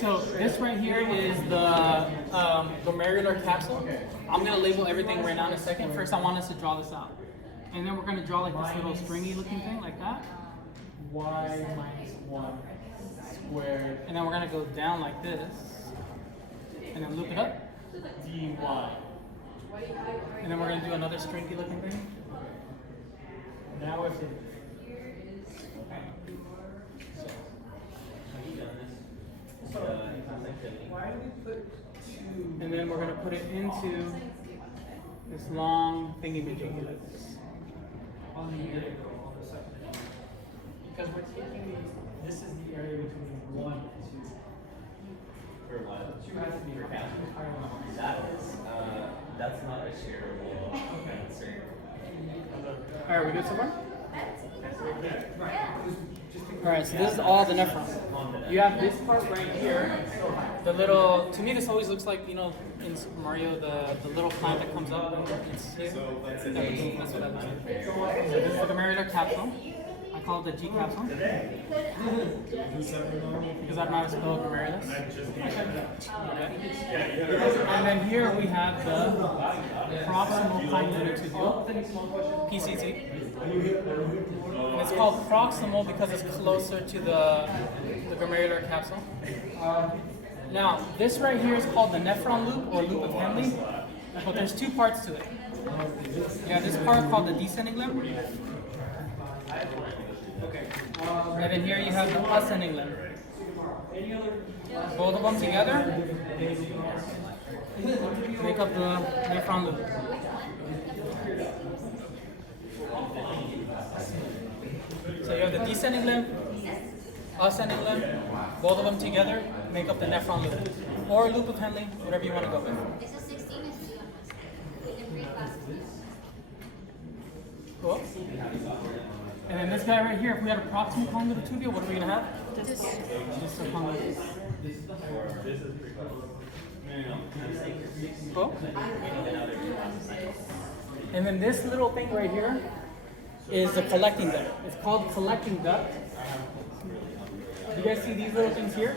So this right here is the glomerular capsule. I'm going to label everything right now in a second. First, I want us to draw this out. And then we're going to draw like this little stringy looking thing like that. Y minus 1 squared. And then we're going to go down like this. And then loop it up. dy. And then we're going to do another stringy looking thing. Now it's in. Why do we put 2? And then we're going to put it into this long thingy majiggy like this. On the second. Because we're taking these, this is the area between 1 and 2. For what? 2 has to be For higher than 1. That's not a shareable answer. All right, we good so far? Right. All right, so this is all the nephron. You have this part right here, the little, to me this always looks like, you know, in Super Mario, the little plant that comes up and it's here. That's what that looks like. So this is the glomerular capsule. I call it the G capsule. Because I don't know how to spell glomerulus. Okay. And then here we have the proximal convoluted tubule, PCT. And it's called proximal because it's closer to the glomerular capsule. Now, this right here is called the nephron loop or loop of Henle, but there's 2 parts to it. Yeah, this part called the descending limb. And then here you have the ascending limb. Both of them together make up the nephron loop. So you have the descending limb, ascending limb, both of them together make up the nephron loop. Or loop of Henle, whatever you want to go with. It's a 16 is the we can read classes. Cool. And then this guy right here, if we had a proximal convoluted tubule, what are we going to have? Just a convoluted. Cool. And then this little thing right here is the collecting duct. It's called collecting duct. You guys see these little things here?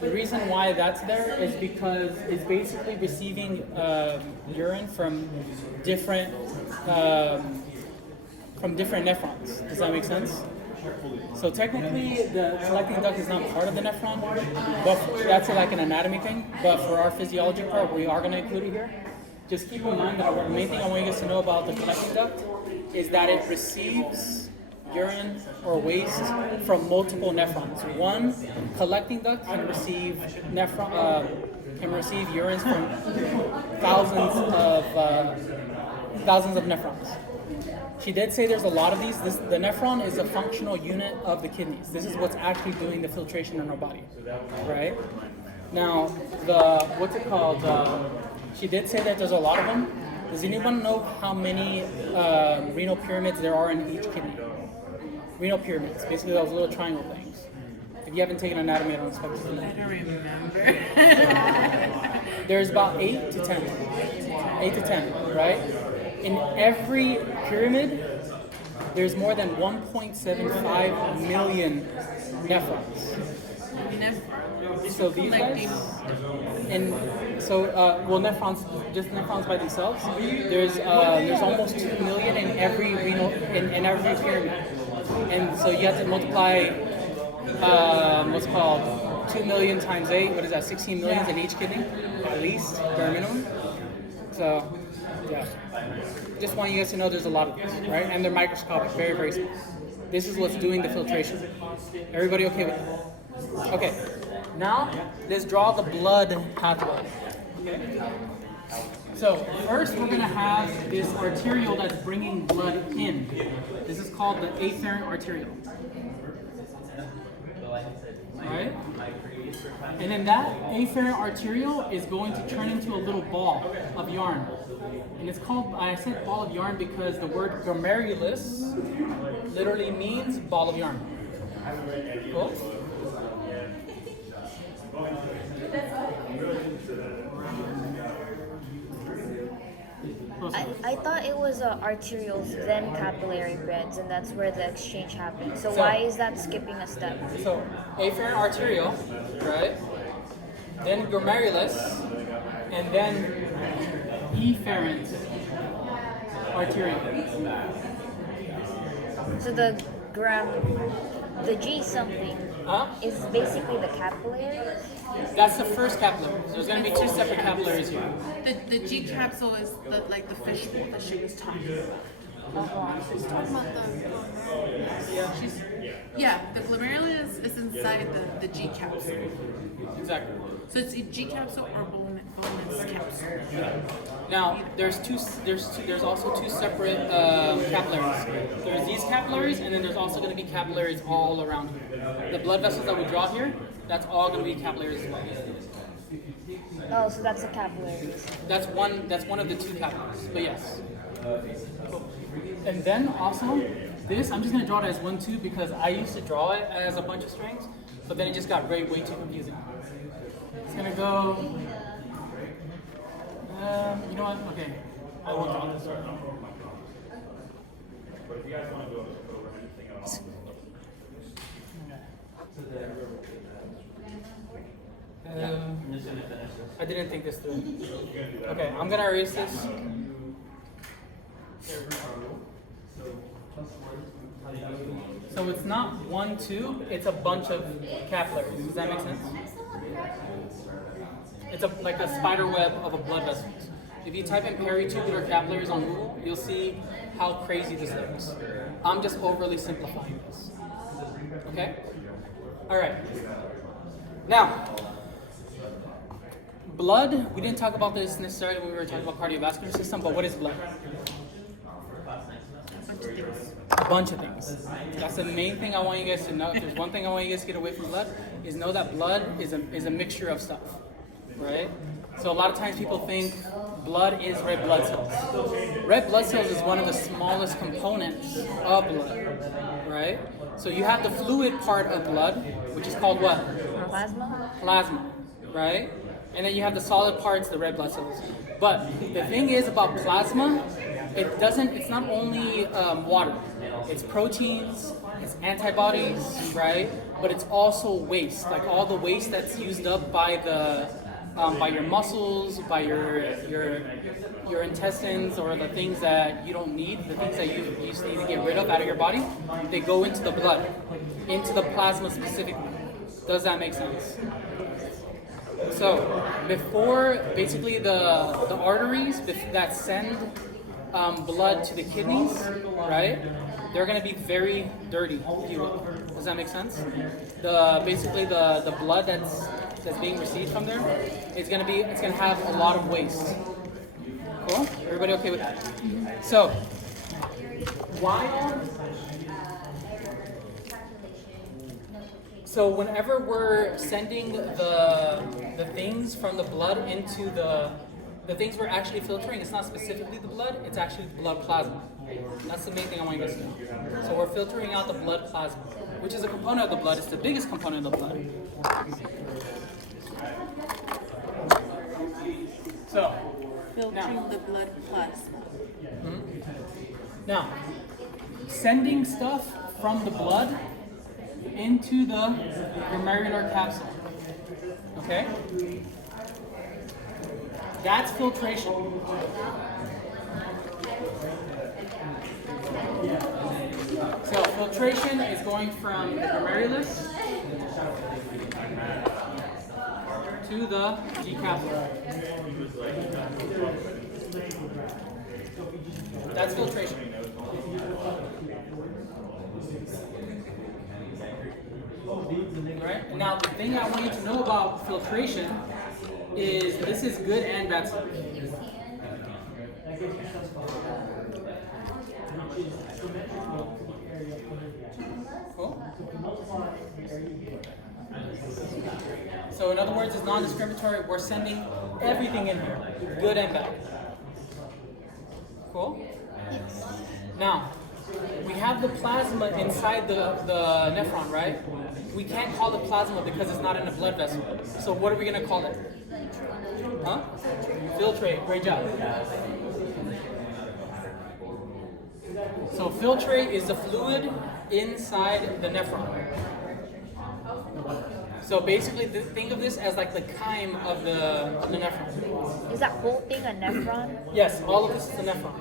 The reason why that's there is because it's basically receiving urine from different nephrons. Does that make sense? So technically, the collecting duct is not part of the nephron, but that's like an anatomy thing. But for our physiology part, we are going to include it here. Just keep in mind that the main thing I want you guys to know about the collecting duct is that it receives urine or waste from multiple nephrons. One collecting duct can receive urines from thousands of nephrons. She did say there's a lot of these. The nephron is a functional unit of the kidneys. This is what's actually doing the filtration in our body, right? Now, she did say that there's a lot of them. Does anyone know how many renal pyramids there are in each kidney? Renal pyramids, basically those little triangle things. If you haven't taken anatomy, I don't expect you to know. I don't remember. There's about 8 to 10. 8 to 10, right? In every pyramid, there's more than 1.75 million nephrons. So these guys, nephrons, just nephrons by themselves, there's almost 2 million in every in every pyramid, and so you have to multiply 2 million times 8. What is that? 16 millions in each kidney, at least, bare minimum. So, yeah. Just want you guys to know there's a lot of this, right? And they're microscopic, very, very small. This is what's doing the filtration. Everybody okay with that? Okay. Now, let's draw the blood pathway. Okay. So first, we're going to have this arteriole that's bringing blood in. This is called the afferent arteriole. Right? And then that afferent arteriole is going to turn into a little ball of yarn. And it's called, I said ball of yarn because the word glomerulus literally means ball of yarn. Cool? I thought it was arterioles, then capillary beds, and that's where the exchange happens. So So- why is that skipping a step? So afferent arterial, right? Then glomerulus, and then efferent arterial. So the G something Huh? is basically the capillary. That's the first capillary. There's going to be two separate capillaries here. The G capsule is the fishbowl that she was talking about. She's talking about the glomerulus is inside the G capsule. Exactly. So it's a G capsule or bonus capsule. Now, there's also two separate capillaries. There's these capillaries, and then there's also going to be capillaries all around here. The blood vessels that we draw here, that's all going to be capillaries as well. Oh, so that's the capillaries. That's one of the two capillaries. But yes. Cool. And then also this, I'm just going to draw it as 1, 2 because I used to draw it as a bunch of strings, but then it just got way too confusing. It's going to go. You know what? Okay, I won't draw this. But if you guys want to go over anything at all, I'm just gonna finish this. I didn't think this through. Okay, I'm gonna erase this. So it's not 1, 2, it's a bunch of capillaries. Does that make sense? It's like a spider web of a blood vessels. If you type in peritubular capillaries on Google, you'll see how crazy this looks. I'm just overly simplifying this. Okay? Alright. Now, blood, we didn't talk about this necessarily when we were talking about cardiovascular system, but what is blood? A bunch of things. That's the main thing I want you guys to know. If there's one thing I want you guys to get away from blood, is know that blood is a mixture of stuff, right? So a lot of times people think blood is red blood cells. Red blood cells is one of the smallest components of blood, right? So you have the fluid part of blood, which is called what? Plasma? Plasma, right? And then you have the solid parts, the red blood cells. But the thing is about plasma, it's not only water. It's proteins, it's antibodies, right? But it's also waste, like all the waste that's used up by your muscles, by your intestines, or the things that you don't need, the things that you just need to get rid of out of your body, they go into the blood, into the plasma specifically. Does that make sense? So before, basically the arteries that send blood to the kidneys, right? They're going to be very dirty, if you will. Does that make sense? Basically the blood that's being received from there, it's going to have a lot of waste. Cool? Everybody okay with that? So whenever we're sending the things from the blood into the things we're actually filtering, it's not specifically the blood, it's actually the blood plasma. That's the main thing I want you guys to know. So we're filtering out the blood plasma, which is a component of the blood. It's the biggest component of the blood. So, Filtering the blood plasma. now, sending stuff from the blood into the glomerular capsule. Okay? That's filtration. So filtration is going from the glomerulus to the G capsule. That's filtration. Right? Now the thing I want you to know about filtration is this is good and bad stuff. Cool. So in other words, it's non-discriminatory. We're sending everything in here, good and bad. Cool? Now, we have the plasma inside the nephron, right? We can't call it plasma because it's not in a blood vessel. So what are we going to call it? Huh? Filtrate. Great job. So filtrate is the fluid inside the nephron. So basically, think of this as like the chyme of the nephron. Is that whole thing a nephron? Yes, all of this is the nephron.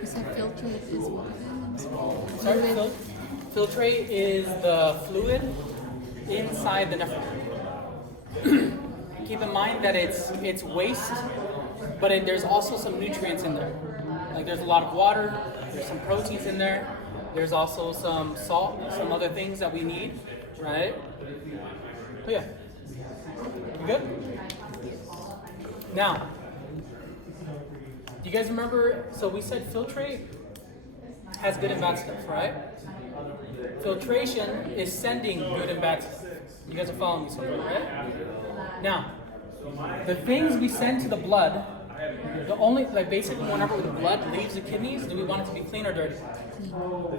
You said filtrate is what? Sorry, filtrate is the fluid inside the nephron. Keep in mind that it's waste, but there's also some nutrients in there. Like there's a lot of water, there's some proteins in there, there's also some salt, some other things that we need, right? But yeah, you good? Now, do you guys remember, so we said filtrate has good and bad stuff, right? Filtration is sending good and bad stuff. You guys are following me so far, right? Now, the things we send to the blood, the only, like basically whenever the blood leaves the kidneys, do we want it to be clean or dirty?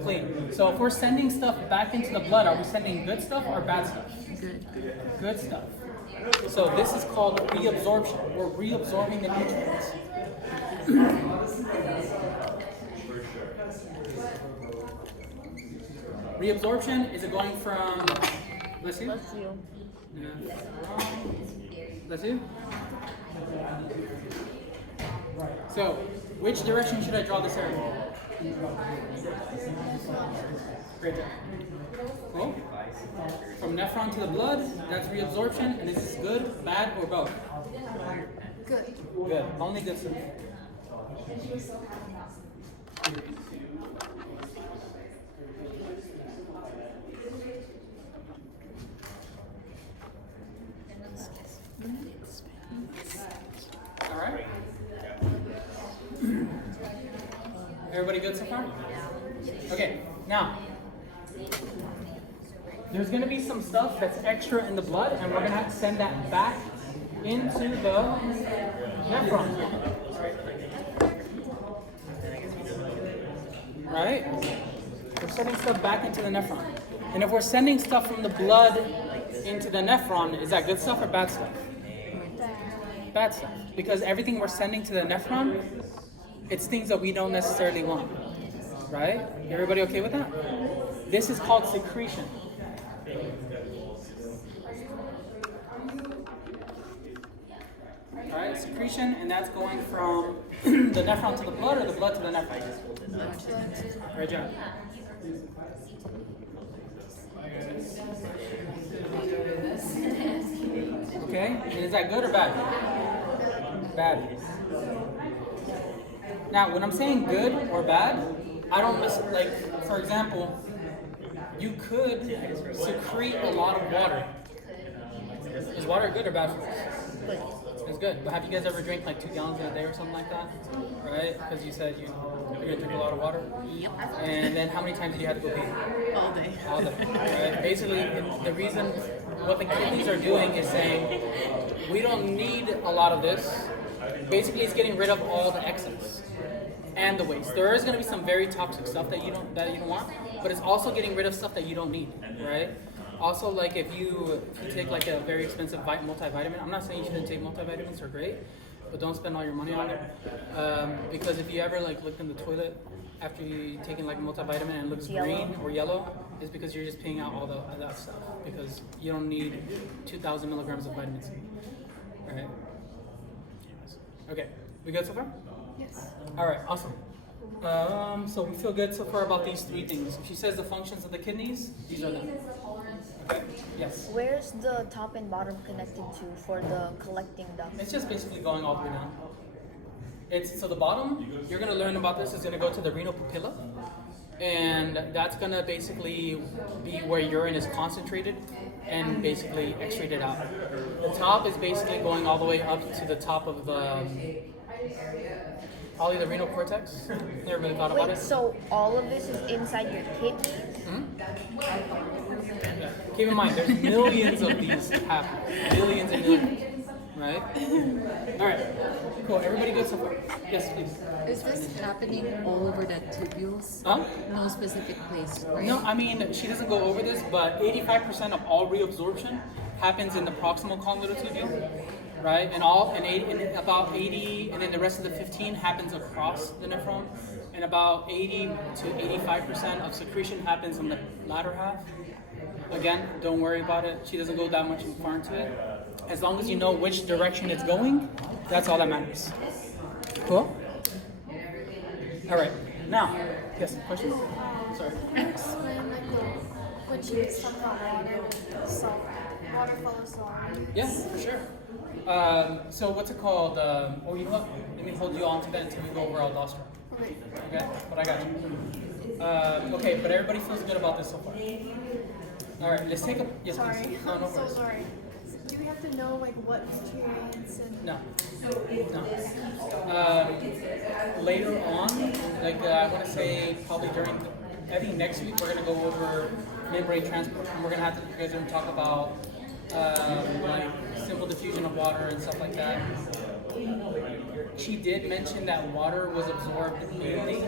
Clean. So if we're sending stuff back into the blood, are we sending good stuff or bad stuff? Good. Good stuff. So this is called reabsorption. We're reabsorbing the nutrients. Reabsorption is it going from, let's see? Bless you. Let's see. So, which direction should I draw this arrow? Great job. Cool. From nephron to the blood, that's reabsorption, and is this good, bad, or both? Good. Good. Only good stuff. All right. Everybody good so far? Okay. Now, there's going to be some stuff that's extra in the blood, and we're going to have to send that back into the nephron. Right? We're sending stuff back into the nephron. And if we're sending stuff from the blood into the nephron, is that good stuff or bad stuff? Bad stuff. Because everything we're sending to the nephron, it's things that we don't necessarily want. Right? Everybody okay with that? This is called secretion. Alright, secretion, and that's going from the nephron to the blood or the blood to the nephron? Great job. Okay, and is that good or bad? Bad. Now, when I'm saying good or bad, I don't miss, like, for example, you could secrete a lot of water. Is water good or bad for us? Good. It's good. But have you guys ever drank like 2 gallons in a day or something like that? Right? Because you said you're gonna drink a lot of water. Yep. And then how many times did you have to go pee? All day. All day. Right? Basically, the reason what the kidneys are doing is saying we don't need a lot of this. Basically, it's getting rid of all the excess and the waste. There is going to be some very toxic stuff that you don't want, but it's also getting rid of stuff that you don't need, right? Also, like if you take like a very expensive multivitamin, I'm not saying you shouldn't take multivitamins, they're great, but don't spend all your money on it. Because if you ever like looked in the toilet after you taken like a multivitamin and it looks green or yellow, it's because you're just peeing out all that stuff because you don't need 2,000 milligrams of vitamin C, right? Okay, we good so far? Yes. All right, awesome. So we feel good so far about these 3 things. She says the functions of the kidneys, these are them. Okay, yes. Where's the top and bottom connected to for the collecting duct? It's just basically going all the way down. So the bottom, you're gonna learn about this, is gonna go to the renal papilla. And that's gonna basically be where urine is concentrated and basically excreted out. The top is basically going all the way up to the top of the, probably the renal cortex. Never really thought about Wait, it. so all of this is inside your kidneys? Yeah. Keep in mind, there's millions of these happening. Millions and millions. Right? Alright. Cool. Everybody good so far? Yes, please. Is this happening all over the tubules? Huh? No specific place, right? No, I mean, she doesn't go over this, but 85% of all reabsorption happens in the proximal column little tubule. right? And about 80, and then the rest of the 15 happens across the nephron, and about 80 to 85% of secretion happens in the latter half. Again, don't worry about it. She doesn't go that much far into it. As long as you know which direction it's going, that's all that matters. Cool? All right. Now, yes, question? Sorry. Explain like what you was talking about water follows salt. Yeah, for sure. So what's it called? Oh, you know what? Let me hold you on to that until we go over our lost one. Okay. Okay? But I got you. Okay, but everybody feels good about this so far. All right, let's take a... Yes, Sorry, please. No, no I'm so worries. sorry. Do we have to know like what nutrients and? No. Later on, like I want to say probably I think next week we're going to go over membrane transport, and we're going to have to, you guys are going to talk about like simple diffusion of water and stuff like that. She did mention that water was absorbed mainly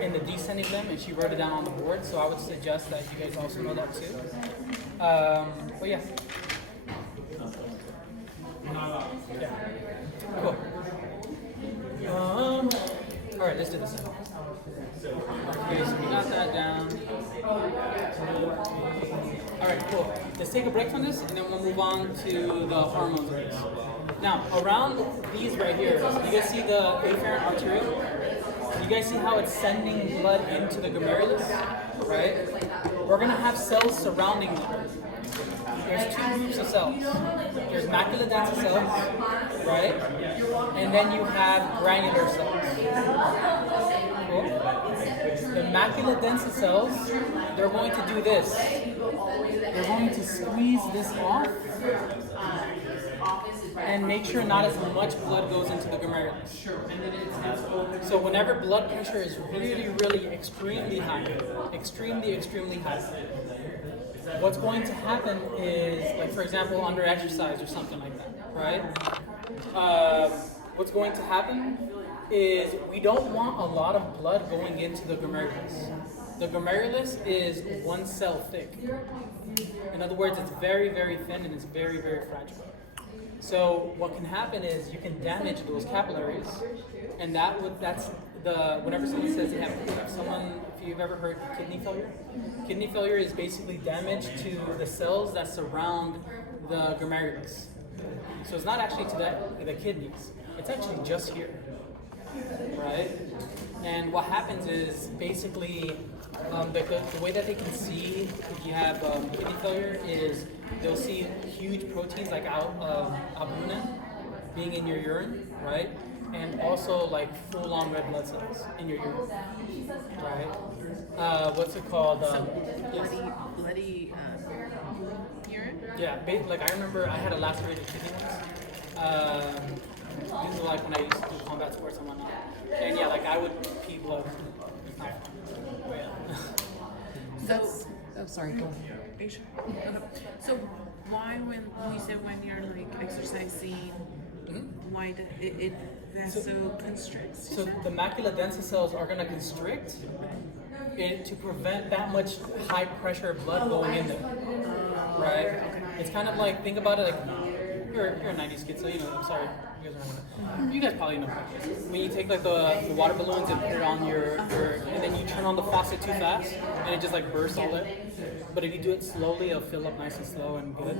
in the descending limb, and she wrote it down on the board, so I would suggest that you guys also know that too. But yeah. Yeah. Cool. All right, let's do this. Okay, so we got that down. All right, cool. Let's take a break from this, and then we'll move on to the hormones of this. Now, around these right here, you guys see the afferent arteriole? You guys see how it's sending blood into the glomerulus, right? We're gonna have cells surrounding them. There's two groups of cells. There's maculodense cells, right? And then you have granular cells. Cool. The maculodense cells, they're going to do this. They're going to squeeze this off and make sure not as much blood goes into the glomerulus. So whenever blood pressure is really, really extremely high, extremely high, what's going to happen is, like for example, under exercise or something like that, right? What's going to happen is we don't want a lot of blood going into the glomerulus. The glomerulus is one cell thick. In other words, it's very, very thin and it's very, very fragile. So what can happen is you can damage those capillaries, and whenever someone says they have, if you've ever heard kidney failure is basically damage to the cells that surround the glomerulus. So it's not actually to the kidneys, it's actually just here, right? And what happens is basically the way that they can see if you have kidney failure is they'll see huge proteins like albumin being in your urine, right? And also like full-on red blood cells in your urine, right? What's it called? Bloody urine? Yeah, like I remember I had a lacerated kidney once. This is like when I used to do combat sports and whatnot. And yeah, like I would pee blood. It's not fun. But yeah. Oh, sorry, go on. Are you sure? Okay. So why when you said when you're like exercising, why it vasoconstricts? So the maculodense cells are going to constrict to prevent that much high pressure blood going in there, right? It's kind of like, think about it like, you're a 90s kid, so you know, I'm sorry, you guys probably know about this. When you take like the water balloons and put it on your, and then you turn on the faucet too fast, and it just like bursts all there. But if you do it slowly, it'll fill up nice and slow and good.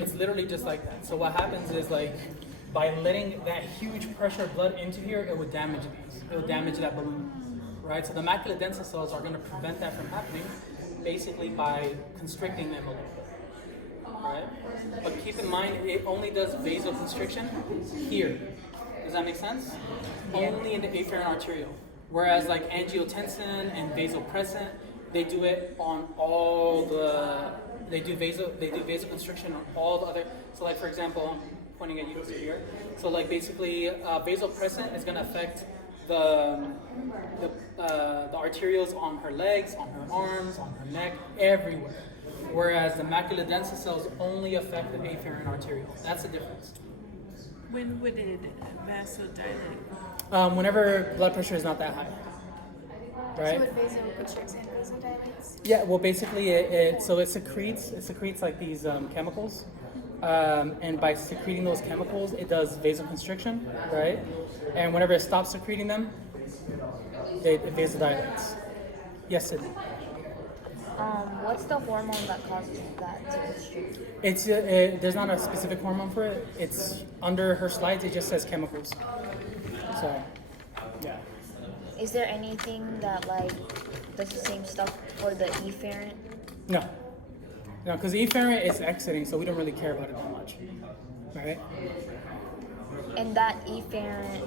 It's literally just like that. So what happens is like, by letting that huge pressure of blood into here, it would damage these. It would damage that balloon, right? So the maculodense cells are going to prevent that from happening, basically by constricting them a little bit, right? But keep in mind, it only does vasoconstriction here. Does that make sense? Only in the afferent arteriole. Whereas like angiotensin and vasopressin, they do it on all the. They do vasoconstriction on all the other. So like for example, I'm pointing at you here. So like basically, vasopressin is going to affect the arterioles on her legs, on her arms, on her neck, everywhere. Whereas the maculodense cells only affect the afferent arteriole. That's the difference. When would it vasodilate? Whenever blood pressure is not that high. Right? So it vasoconstricts and vasodilates? Yeah, well basically it secretes like these chemicals and by secreting those chemicals, it does vasoconstriction, right? And whenever it stops secreting them, it vasodilates. Yes, Sid? What's the hormone that causes that to constrict? It's there's not a specific hormone for it. It's under her slides. It just says chemicals. So, yeah. Is there anything that like does the same stuff for the efferent? No, because the efferent is exiting, so we don't really care about it that much, right? And that efferent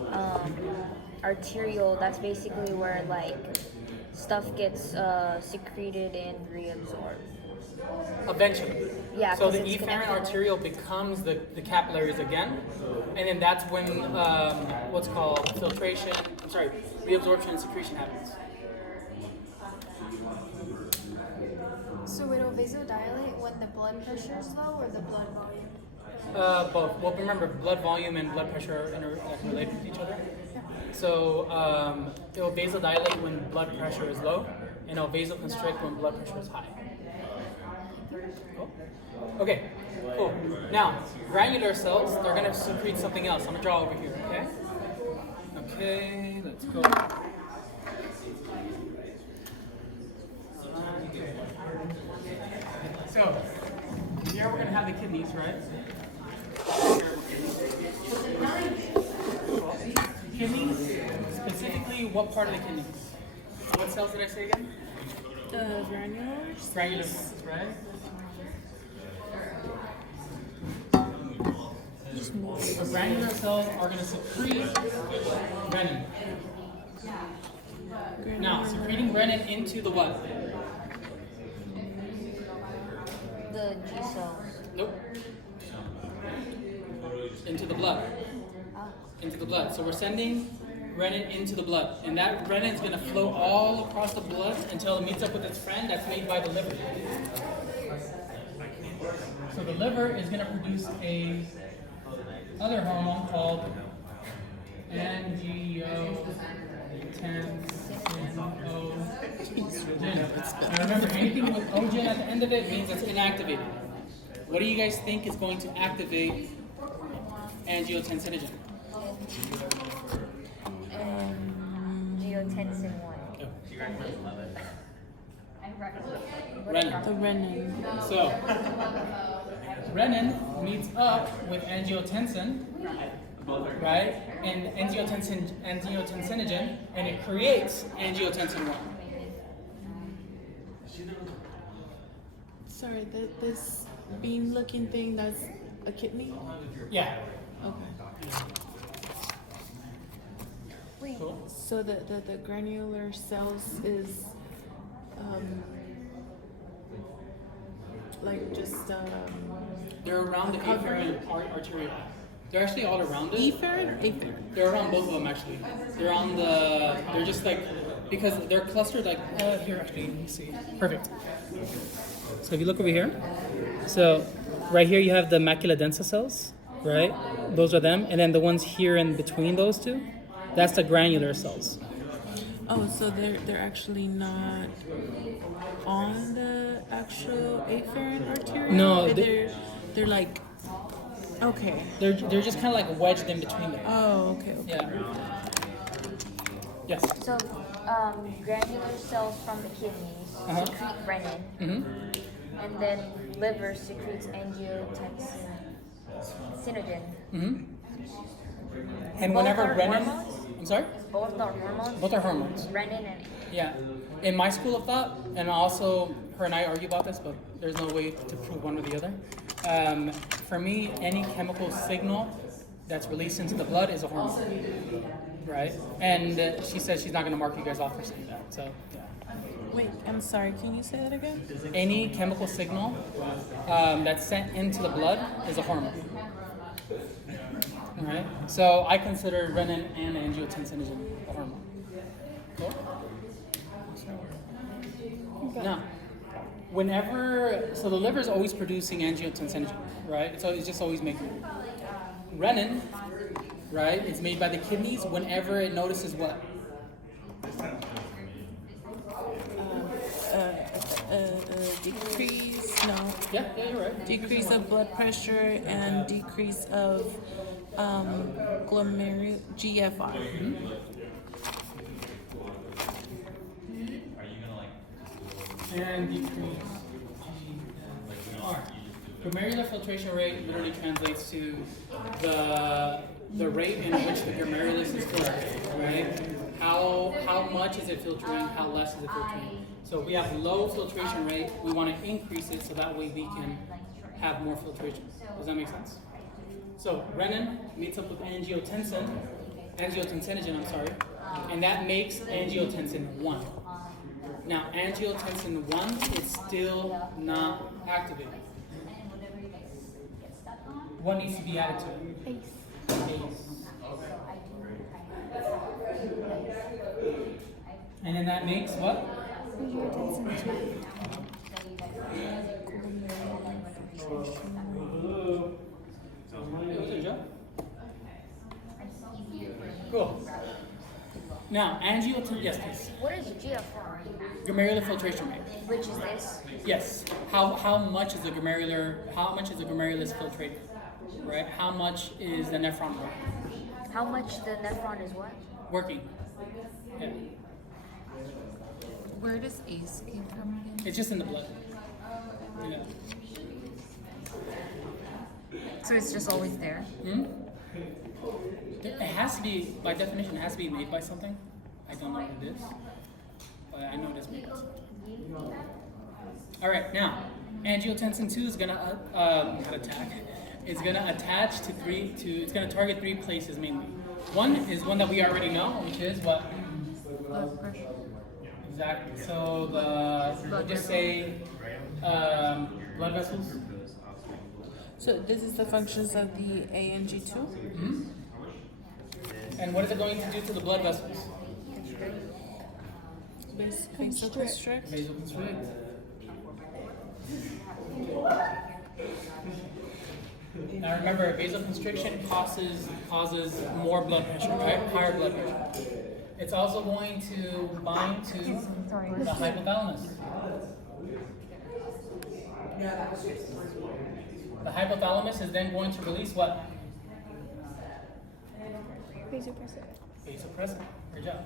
arterial, that's basically where like stuff gets secreted and reabsorbed. Eventually. Yeah. So 'cause the it's efferent connected. arterial becomes the capillaries again, and then that's when what's called filtration. I'm sorry, reabsorption and secretion happens. So it'll vasodilate when the blood pressure is low or the blood volume? Both. Well, remember, blood volume and blood pressure are related with each other. So it will vasodilate when blood pressure is low, and it'll vasoconstrict when blood pressure is high. Cool. Okay, cool. Now, granular cells, they're going to secrete something else. I'm going to draw over here, okay? Okay, let's go. So, here we're going to have the kidneys, right? Kidneys, specifically what part of the kidneys? What cells did I say again? The granulars. Granular cells, right? The granular cells are going to secrete renin. Now, secreting renin into the what? The G cells. Nope. Into the blood. Oh. Into the blood. So we're sending renin into the blood. And that renin is going to flow all across the blood until it meets up with its friend that's made by the liver. So the liver is going to produce a other hormone called angiotensin. Now remember, anything with ogen at the end of it means it's inactivated. What do you guys think is going to activate angiotensinogen? Angiotensin 1. Renin. The renin. So, renin meets up with angiotensin, right? And angiotensinogen, and it creates angiotensin 1. Sorry, this bean-looking thing, that's a kidney? Yeah. Okay. Wait. Cool. So the granular cells is like just They're around the afferent arteriole. They're actually all around it. efferent or afferent? They're around both of them actually. They're just like, because they're clustered like, here actually, let me see. Perfect. So if you look over here, so right here you have the macula densa cells, right? Those are them. And then the ones here in between those two, that's the granular cells. Oh, so they're actually not on the actual afferent arteriole? No, they're like, okay. They're just kind of like wedged in between them. Oh, okay. Yeah. Yes. So, granular cells from the kidneys secrete renin, Mm-hmm. and then liver secretes angiotensinogen. Mm-hmm. And Both whenever are renin, hormones? I'm sorry? Both are hormones. Both are hormones. Renin and Yeah. In my school of thought, and also her and I argue about this, but there's no way to prove one or the other. For me, any chemical signal that's released into the blood is a hormone, right? And she says she's not going to mark you guys off for saying that. So, yeah. Wait, I'm sorry, can you say that again? Any chemical signal that's sent into the blood is a hormone. All right. So I consider renin and angiotensinogen a hormone. Cool. Now, so the liver is always producing angiotensinogen, right? So it's just always making it. Renin, right? It's made by the kidneys whenever it notices what? decrease, no, Yeah, you're right. decrease of blood pressure and decrease of GFR. And decrease GFR. Glomerular filtration rate literally translates to the rate in which the glomerulus is filtering, right? How much is it filtering? How less is it filtering? So if we have low filtration rate, we want to increase it so that way we can have more filtration. Does that make sense? So renin meets up with angiotensinogen, I'm sorry, and that makes angiotensin 1. Now, angiotensin 1 is still not activated. What needs to be added to it? ACE. And then that makes what? Cool. Now, angiotensin, yes, please. What is GFR? Glomerular filtration rate. Which is this? Yes. How much is the glomerulus filtrated? Right? How much is the nephron working? How much the nephron is what? Working. Yeah. Where does ACE came from again? It's just in the blood. Yeah. So it's just always there? Hmm? It has to be, by definition, it has to be made by something. I don't know what it is, but I know it is made by something. All right, now, angiotensin 2 is gonna it's gonna attach to it's gonna target 3 places mainly. One is one that we already know, which is what? Blood pressure. Exactly. So we'll just say blood vessels. So this is the functions of the ANG2. Mm-hmm. And what is it going to do to the blood vessels? Vasoconstrict. Vasoconstrict. Now remember, vasoconstriction causes more blood pressure, right? Higher blood pressure. It's also going to bind to the hypothalamus. The hypothalamus is then going to release what? Vasopressor. Vasopressin. Good job.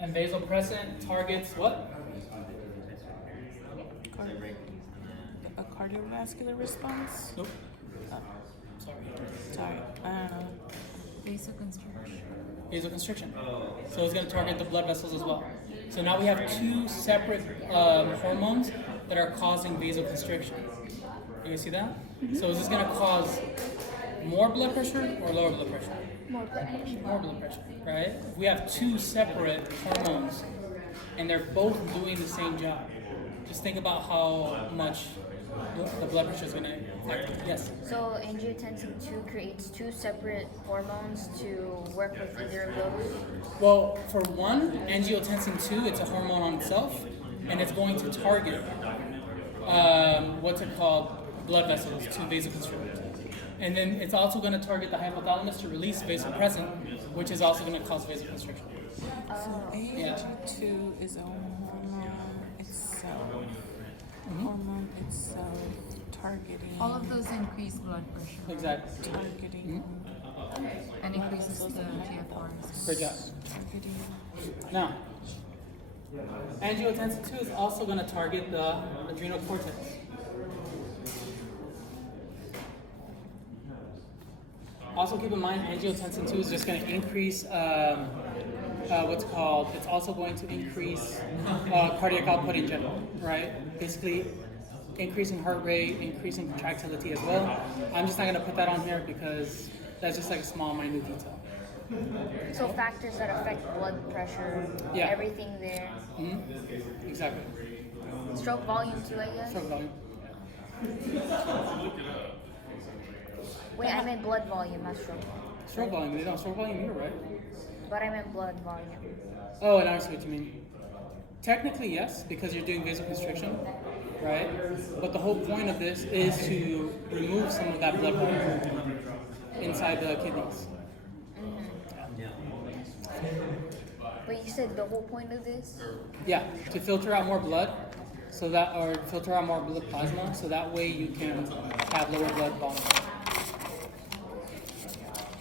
And vasopressin targets what? A cardiovascular response? Nope. Oh, Sorry. I don't know. Vasoconstriction. Vasoconstriction. So it's going to target the blood vessels as well. So now we have 2 separate hormones that are causing vasoconstriction. You see that? So is this going to cause more blood pressure or lower blood pressure? More blood pressure. More blood pressure, right? If we have 2 separate hormones and they're both doing the same job, just think about how much the blood pressure is going to affect. Yes? So angiotensin 2 creates 2 separate hormones to work with either of those? Well, for one, angiotensin 2, it's a hormone on itself, and it's going to target what's it called? Blood vessels to vasoconstrict. And then it's also going to target the hypothalamus to release vasopressin, which is also going to cause vasoconstriction. ANG2 is a hormone itself. Hormone itself targeting. All of those increase blood pressure. Exactly. Targeting. And increases the GFR. Great job. Targeting. Now, angiotensin 2 is also going to target the adrenal cortex. Also keep in mind, angiotensin 2 is just going to increase it's also going to increase cardiac output in general, right? Basically, increasing heart rate, increasing contractility as well. I'm just not going to put that on here because that's just like a small, minute detail. So factors that affect blood pressure, Yeah. everything there. Mm-hmm. Exactly. Stroke volume too, I guess? Stroke volume. Wait, I meant blood volume, not stroke volume. Stroke volume, stroke volume, you're right. But I meant blood volume. Oh, and I see what you mean. Technically, yes, because you're doing vasoconstriction, right? But the whole point of this is to remove some of that blood volume inside the kidneys. But you said the whole point of this? Yeah, to filter out more blood, so that, or filter out more blood plasma, so that way you can have lower blood volume.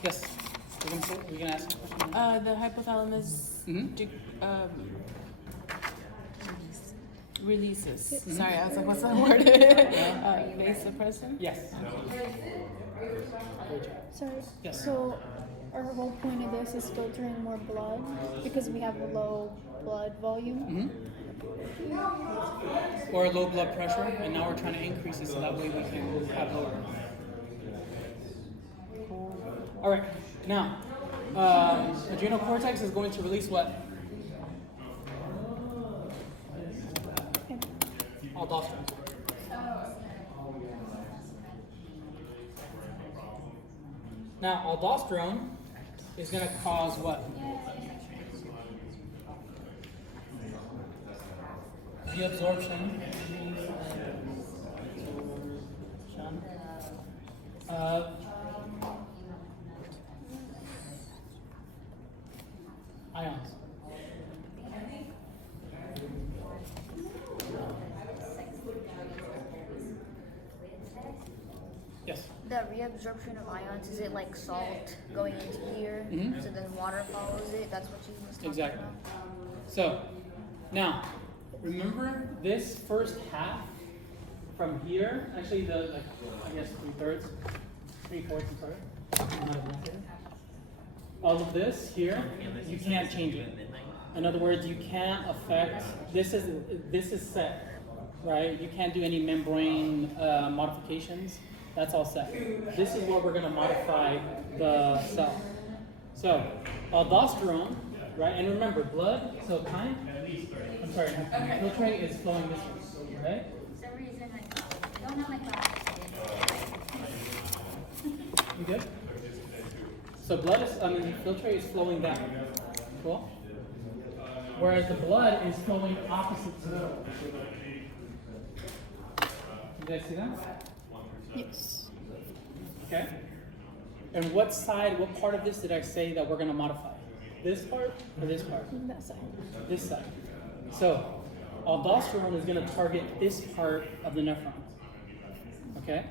Yes, we can ask a question. The hypothalamus Mhm. releases. Sorry, I was like, what's that word? Vasopressin? Yes. Great job. Sorry. Yes. So our whole point of this is filtering more blood because we have a low blood volume. Or low blood pressure, and now we're trying to increase it so that way we can have lower. All right, now, adrenal cortex is going to release what? Aldosterone. Now, aldosterone is going to cause what? Reabsorption of ions. Yes. The reabsorption of ions, is it like salt going into here, so then water follows it? That's what you was talking Exactly. about? So, now, remember this first half from here, actually the, I guess 3/4, I'm sorry. All of this here, you can't change it. In other words, you can't affect, this is set, right? You can't do any membrane modifications. That's all set. This is where we're gonna modify the cell. So, aldosterone, right? And remember, blood, so kind, I'm sorry, filtrate is flowing this way, right? For some reason, I don't have my glasses. You good? So filtrate is flowing that way. Cool? Whereas the blood is flowing opposite to the. You guys see that? Yes. Okay. And what part of this did I say that we're going to modify? This part or this part? That side. This side. So, aldosterone is going to target this part of the nephron. Okay?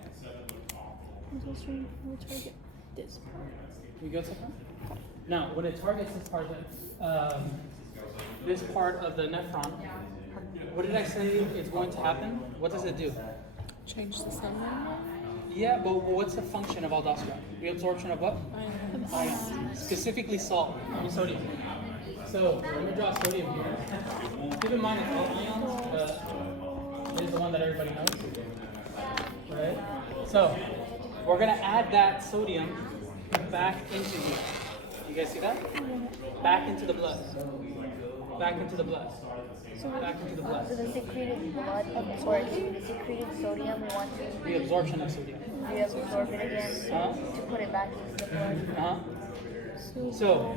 We'll target this part. You good so far? Now, when it targets this part of the nephron, what did I say is going to happen? What does it do? Change the cell membrane? Yeah, but what's the function of aldosterone? Reabsorption of what? Ions. Specifically salt, sodium. So I'm gonna draw sodium here. Keep in mind it's all ions, but it is the one that everybody knows. Right? So we're gonna add that sodium back into here. You guys see that? Back into the blood. Back into the blood. Back into the blood. So the secreted blood, the secreted sodium, we want to Reabsorption of sodium. reabsorb it again to put it back into the blood. So,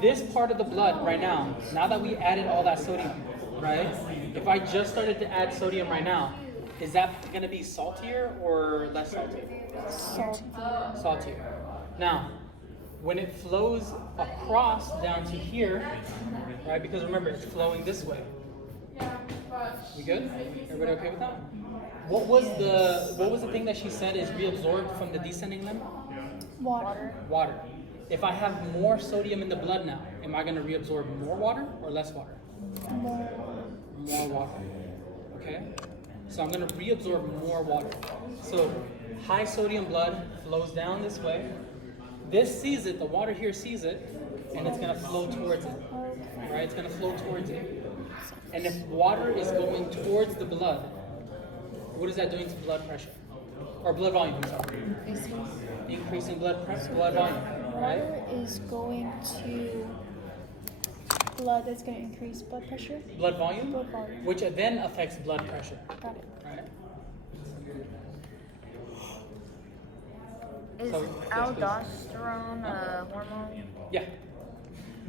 this part of the blood right now, now that we added all that sodium, right? If I just started to add sodium right now, is that going to be saltier or less salty? Saltier. Now, when it flows across down to here, right? Because remember, it's flowing this way. We good? Everybody okay with that? What was the thing that she said is reabsorbed from the descending limb? Water. Water. If I have more sodium in the blood now, am I going to reabsorb more water or less water? More. More water. Okay? So I'm going to reabsorb more water. So high sodium blood flows down this way. This sees it, the water here sees it, and it's going to flow towards it. Right? It's going to flow towards it. And if water is going towards the blood, what is that doing to blood pressure? Or blood volume, I'm sorry. Increasing blood volume, right? Water is going to blood that's going to increase blood pressure. Blood volume? Blood volume. Which then affects blood pressure, Got it. right? Is So, aldosterone a hormone? Yeah.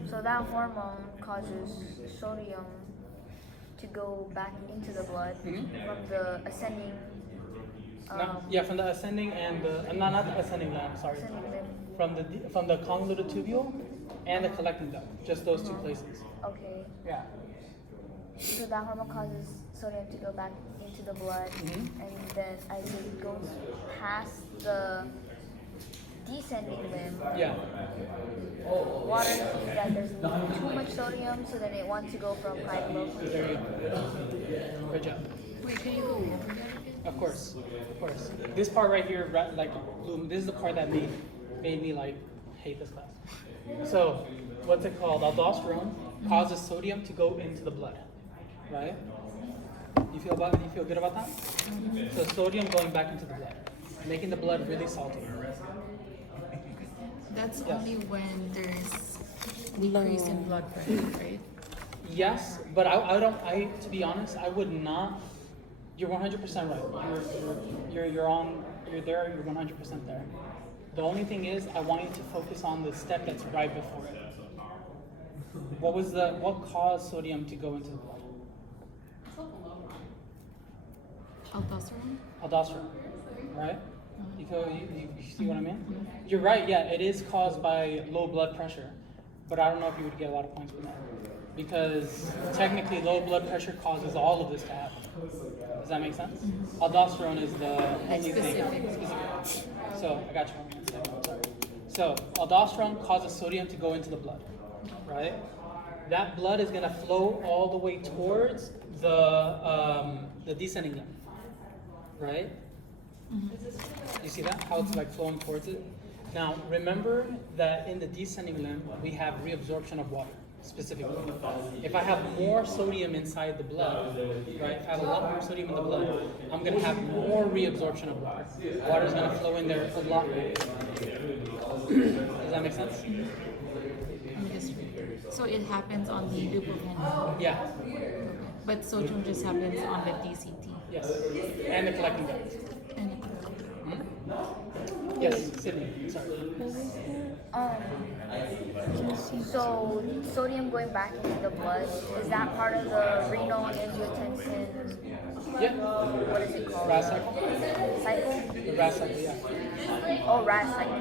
So that hormone causes sodium to go back into the blood from the ascending. From the ascending and the not the ascending limb. Sorry. Ascending limb. From the convoluted tubule and the collecting duct. Just those two places. Okay. Yeah. So that hormone causes sodium to go back into the blood, and then as it goes past the descending limb, Yeah. water sees that there's too much sodium, so then it wants to go from high to low. There you go. Good job. Wait, can you go over that again? Of course. Of course. This part right here, like Bloom, this is the part that made me like hate this class. So, what's it called? Aldosterone causes sodium to go into the blood, right? You feel good about that? So sodium going back into the blood, making the blood really salty. That's only when there's decrease in blood pressure, right? Yes, but to be honest, I would not. You're 100% right. You're there. You're 100% there. The only thing is, I want you to focus on the step that's right before it. What caused sodium to go into the blood? Aldosterone? Aldosterone, right? You see what I mean? You're right. Yeah, it is caused by low blood pressure, but I don't know if you would get a lot of points for that because technically low blood pressure causes all of this to happen. Does that make sense? Aldosterone is the only thing. Specific. So I got you. So aldosterone causes sodium to go into the blood, right? That blood is gonna flow all the way towards the descending limb, right? You see that? How it's like flowing towards it? Now remember that in the descending limb we have reabsorption of water. Specifically, if I have more sodium inside the blood, right? I have a lot more sodium in the blood. I'm gonna have more reabsorption of water. Water is gonna flow in there a lot more. Does that make sense? So it happens on the leukopen. Yeah. But sodium just happens on the DCT. Yes. And the collecting duct. And Yes, Sydney. Sorry. So sodium going back into the blood, is that part of the renal angiotensin? Yeah. What is it called? RAAS cycle. Cycle? The RAAS cycle. Yeah. Oh, RAAS cycle.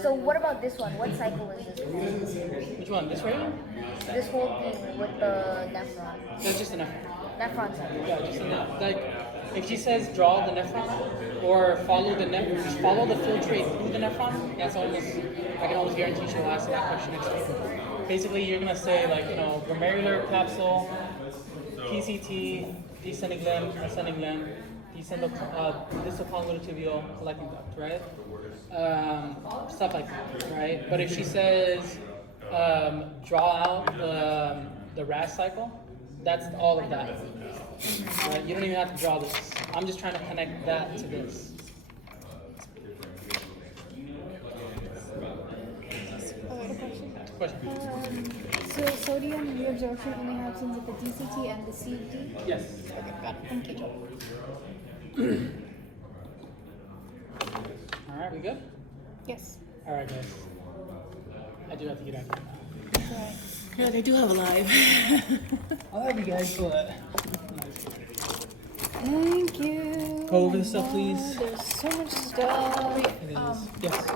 So what about this one? What cycle is this one? Which one? This right here? This whole thing with the nephron. That's just a nephron. Nephron cycle. Yeah, just a nephron. Like, if she says draw the nephron or follow the follow the filtrate through the nephron, that's almost, I can almost guarantee she'll ask that question next week. Basically, you're gonna say like, glomerular capsule, PCT, descending limb, ascending limb, distal convoluted tubules, collecting duct, right? Stuff like that, right? But if she says draw out the RAAS cycle, that's all of that. Right? You don't even have to draw this. I'm just trying to connect that to this. Question. So sodium reabsorption only happens at the DCT and the CT? Yes. Okay, got it. Thank you. All right, we good? Yes. All right, guys. I do have to get out of here now. That's all right. Yeah, they do have a live. I love you guys, but Thank you. Go over the stuff, please. There's so much stuff. it is. Yes.